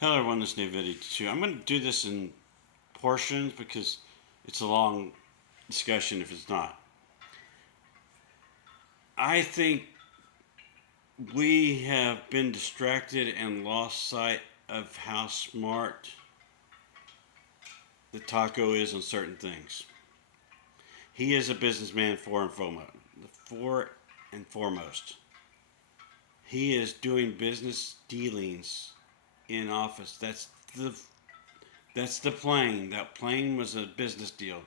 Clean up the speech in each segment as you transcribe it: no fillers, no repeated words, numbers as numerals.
Hello everyone, this new video too. I'm going to do this in portions because it's a long discussion if it's not. I think we have been distracted and lost sight of how smart the taco is on certain things. He is a businessman for and foremost. He is doing business dealings in office. That's the plane. That plane was a business deal.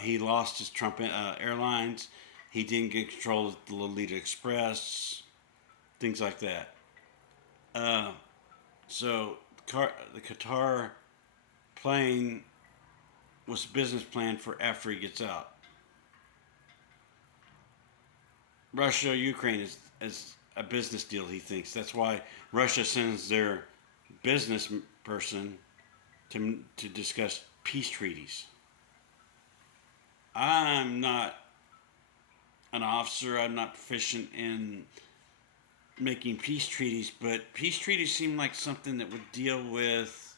He lost his Trump Airlines. He didn't get control of the Lolita Express, things like that. Uh, so the Qatar plane was a business plan for after he gets out. Russia, Ukraine is a business deal, he thinks. That's why Russia sends their business person to discuss peace treaties. I'm not an officer, I'm not proficient in making peace treaties, but peace treaties seem like something that would deal with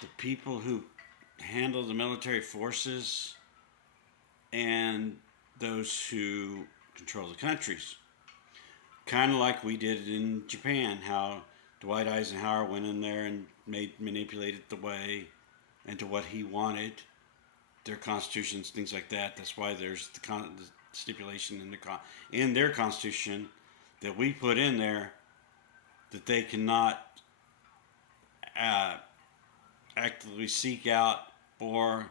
the people who handle the military forces and those who control the countries. Kind of like we did in Japan, how Dwight Eisenhower went in there and manipulated the way into what he wanted, their constitutions, things like that. That's why there's the stipulation in their constitution that we put in there that they cannot uh, actively seek out or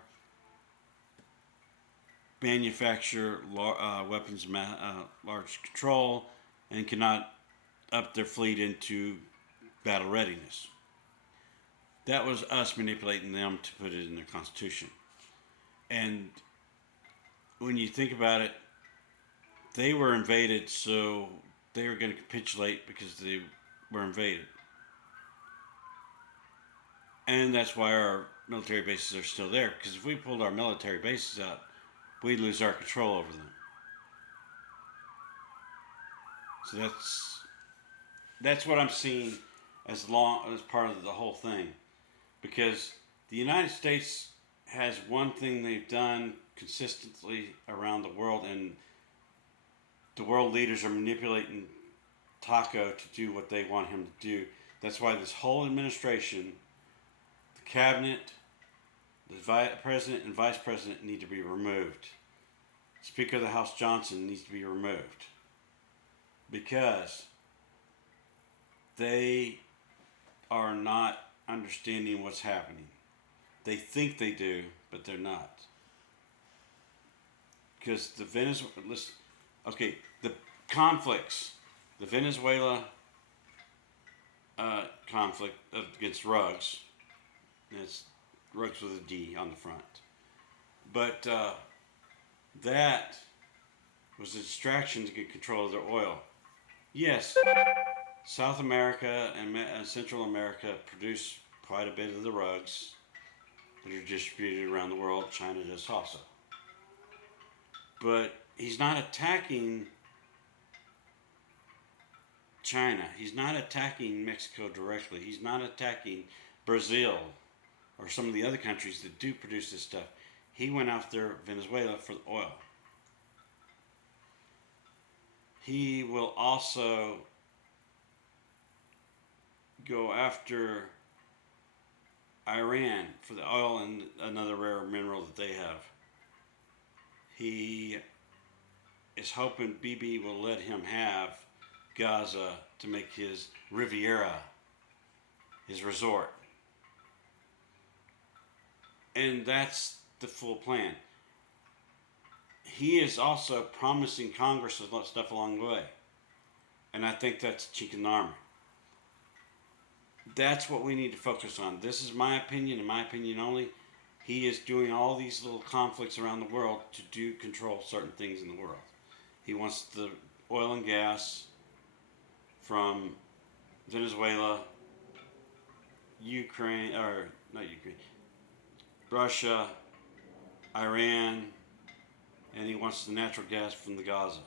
manufacture weapons of large control and cannot up their fleet into battle readiness. That was us manipulating them to put it in their constitution. And when you think about it, they were invaded, so they were going to capitulate because they were invaded. And that's why our military bases are still there. Because if we pulled our military bases out, we'd lose our control over them. So that's what I'm seeing as part of the whole thing, because the United States has one thing they've done consistently around the world, and the world leaders are manipulating Taco to do what they want him to do. That's why this whole administration, the cabinet, the president and vice president need to be removed. Speaker of the House Johnson needs to be removed because they are not understanding what's happening. They think they do, but they're not. Because the conflicts, the Venezuela conflict against Rugs, and it's Rugs with a D on the front, but that was a distraction to get control of their oil. Yes, South America and Central America produce quite a bit of the rugs that are distributed around the world. China does also. But he's not attacking China. He's not attacking Mexico directly. He's not attacking Brazil or some of the other countries that do produce this stuff. He went after Venezuela for the oil. He will also go after Iran for the oil and another rare mineral that they have. He is hoping Bibi will let him have Gaza to make his Riviera, his resort. And that's the full plan. He is also promising Congress stuff along the way. And I think that's chicken army. That's what we need to focus on. This is my opinion, and my opinion only. He is doing all these little conflicts around the world to do control certain things in the world. He wants the oil and gas from Venezuela, Ukraine, or not Ukraine, Russia, Iran, and he wants the natural gas from the Gaza.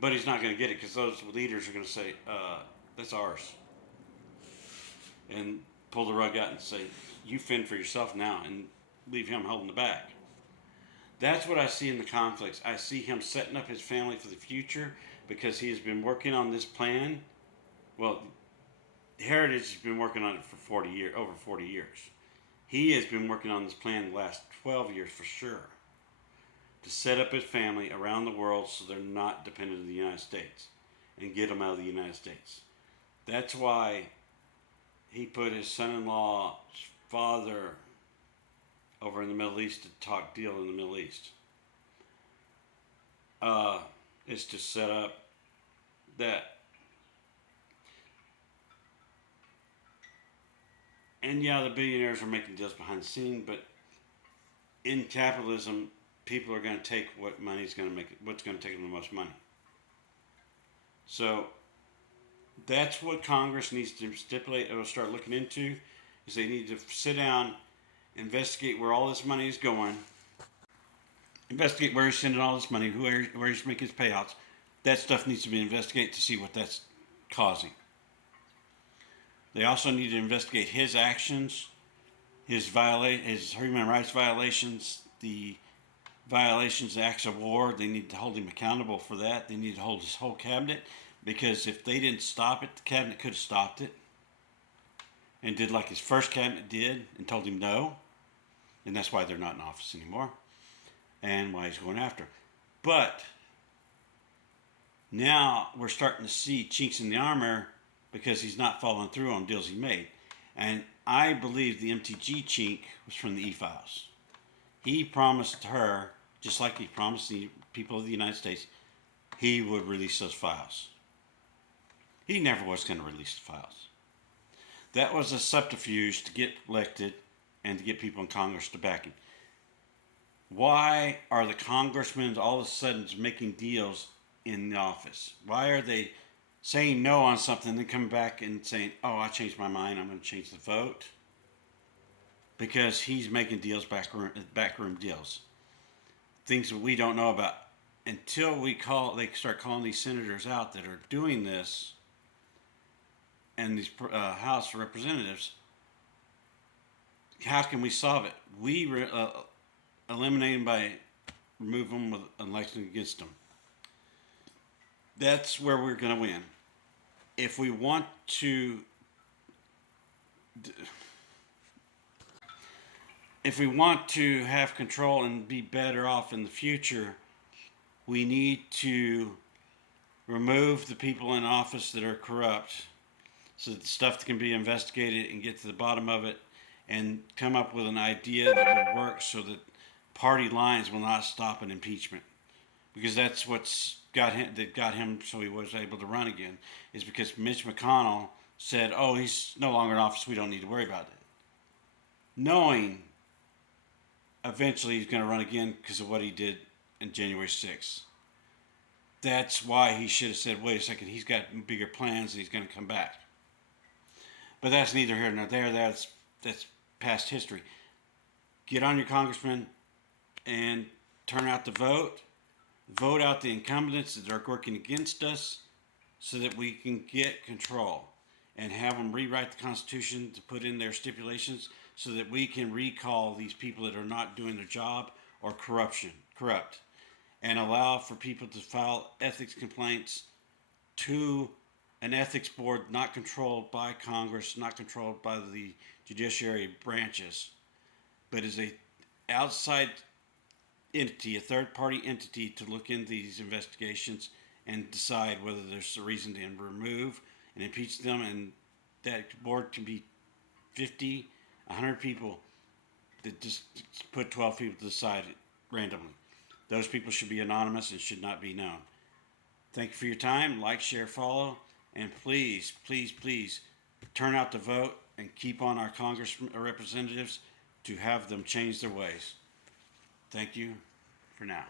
But he's not going to get it because those leaders are going to say, that's ours. and pull the rug out and say, you fend for yourself now, and leave him holding the bag. That's what I see in the conflicts. I see him setting up his family for the future because he has been working on this plan. Well, Heritage has been working on it for 40 years, over 40 years. He has been working on this plan the last 12 years for sure, to set up his family around the world so they're not dependent on the United States and get them out of the United States. That's why he put his son-in-law's father over in the Middle East to talk deal in the Middle East. Is to set up that. And yeah, the billionaires are making deals behind the scene, but in capitalism, people are going to take what money's going to make, what's going to take them the most money. So that's what Congress needs to stipulate or start looking into, is they need to sit down, investigate where all this money is going, investigate where he's sending all this money, where he's making his payouts. That stuff needs to be investigated to see what that's causing. They also need to investigate his actions, his human rights violations, the violations, the acts of war. They need to hold him accountable for that. They need to hold his whole cabinet, because if they didn't stop it, the cabinet could have stopped it and did like his first cabinet did and told him no. And that's why they're not in office anymore and why he's going after. But now we're starting to see chinks in the armor because he's not following through on deals he made. And I believe the MTG chink was from the E-Files. He promised her, just like he promised the people of the United States, he would release those files. He never was going to release the files. That was a subterfuge to get elected and to get people in Congress to back him. Why are the congressmen all of a sudden making deals in the office? Why are they saying no on something and then coming back and saying, oh, I changed my mind, I'm going to change the vote? Because he's making deals, backroom deals. Things that we don't know about. Until they start calling these senators out that are doing this, and these House representatives, how can we solve it? We eliminate them by remove them with an election against them. That's where we're going to win. If we want to have control and be better off in the future, we need to remove the people in office that are corrupt, so that the stuff can be investigated and get to the bottom of it, and come up with an idea that will work so that party lines will not stop an impeachment. Because that's what's got him so he was able to run again, is because Mitch McConnell said, oh, he's no longer in office, we don't need to worry about it. Knowing eventually he's going to run again because of what he did in January 6th. That's why he should have said, wait a second, he's got bigger plans and he's going to come back. But that's neither here nor there. That's past history. Get on your congressman and turn out the vote. Vote out the incumbents that are working against us so that we can get control, and have them rewrite the Constitution to put in their stipulations so that we can recall these people that are not doing their job or corrupt, and allow for people to file ethics complaints to an ethics board not controlled by Congress, not controlled by the judiciary branches, but as a outside entity, a third-party entity, to look into these investigations and decide whether there's a reason to remove and impeach them. And that board can be 50, 100 people that just put 12 people to the side randomly. Those people should be anonymous and should not be known. Thank you for your time. Like, share, follow, and please, please, please turn out to vote and keep on our Congress representatives to have them change their ways. Thank you for now.